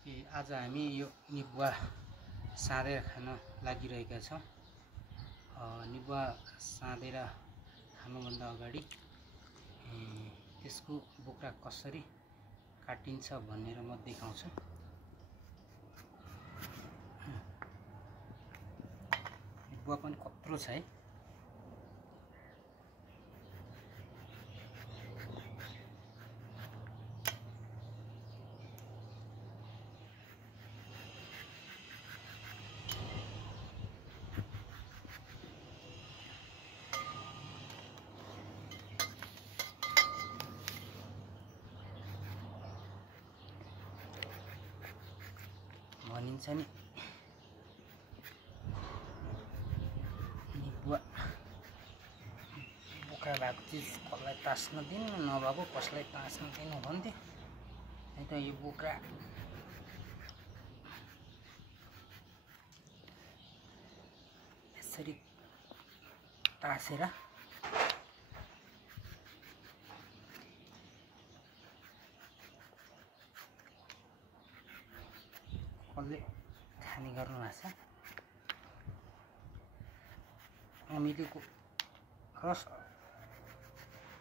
कि आज हामी यो निबुवा साँधेर खान लागिरहेका छौं। निबुवा साँधेर खानुभन्दा अगाडि त्यसको बोक्रा कसरी काटिन्छ भनेर म देखाउँछु। निबुवा पनि कत्रो छ है। भनिन्छ नि निबुवा बोक्रा भएको चिज कसलाई तास्न दिनु, नभएको कसलाई तास्न दिनु भन्थे। है त यो बोक्रा यसरी तासेर कसले खाने गर्नु भएको छ। अमिलोको रस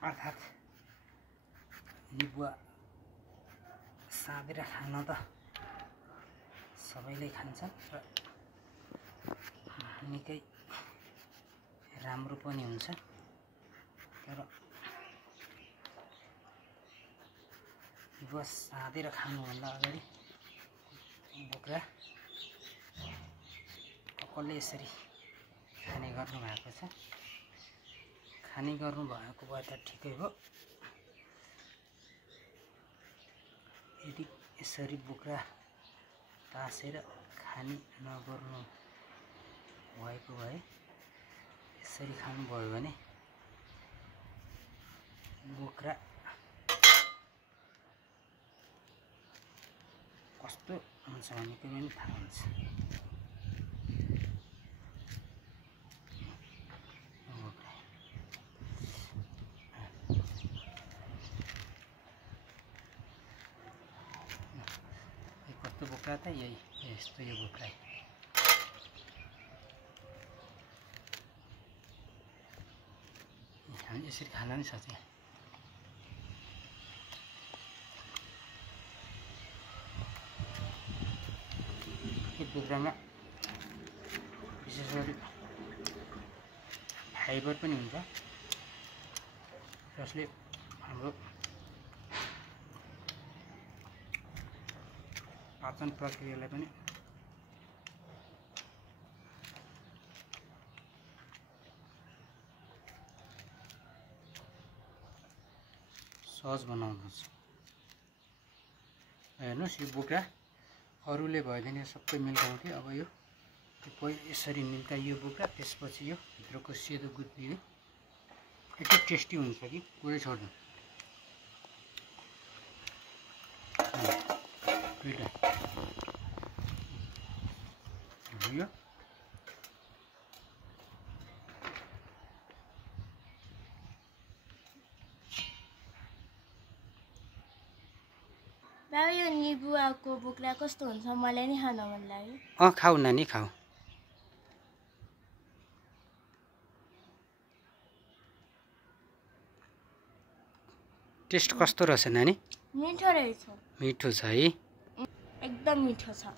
अर्थात निबुवा साँधेर खान त सबैले खान्छन् र निकै राम्रो पनि हुन्छ। तर निबुवा साँधेर खानुभन्दा अगाडि बोक्रा कसले यसरी खाने गर्नु भएको छ। खाने गर्नु भएको भए त ठिकै हो। यदि यसरी बोक्रा तासेर खाने नगर्नु भएको भए, यसरी खानुभयो भने बोक्रा कस्तो हुन्छ भनेको पनि थाहा हुन्छ। कस्तो बोक्रा त यही यस्तो यो बोक्रा हामी यसरी खान नि सक्छ। यो बोक्रामा विशेष गरी फाइबर पनि हुन्छ, जसले हाम्रो पाचन प्रक्रियालाई पनि सहज बनाउँदछ। हेर्नुहोस् यो बोक्रा अरूले भएदेखि सबै मिल्काउँथे। अब यो यसरी मिल्काइयो बोक्रा, त्यसपछि यो भित्रको सेतो गुत्ती यति टेस्टी हुन्छ कि कुरै छोड्नु। यो बाबा यो निबुवाको बोक्रा कस्तो हुन्छ? मलाई नि खान मन लाग्यो। खाऊ नानी खाऊ। टेस्ट कस्तो रहेछ नानी? मिठो रहेछ। मिठो छ है, एकदम मिठो छ।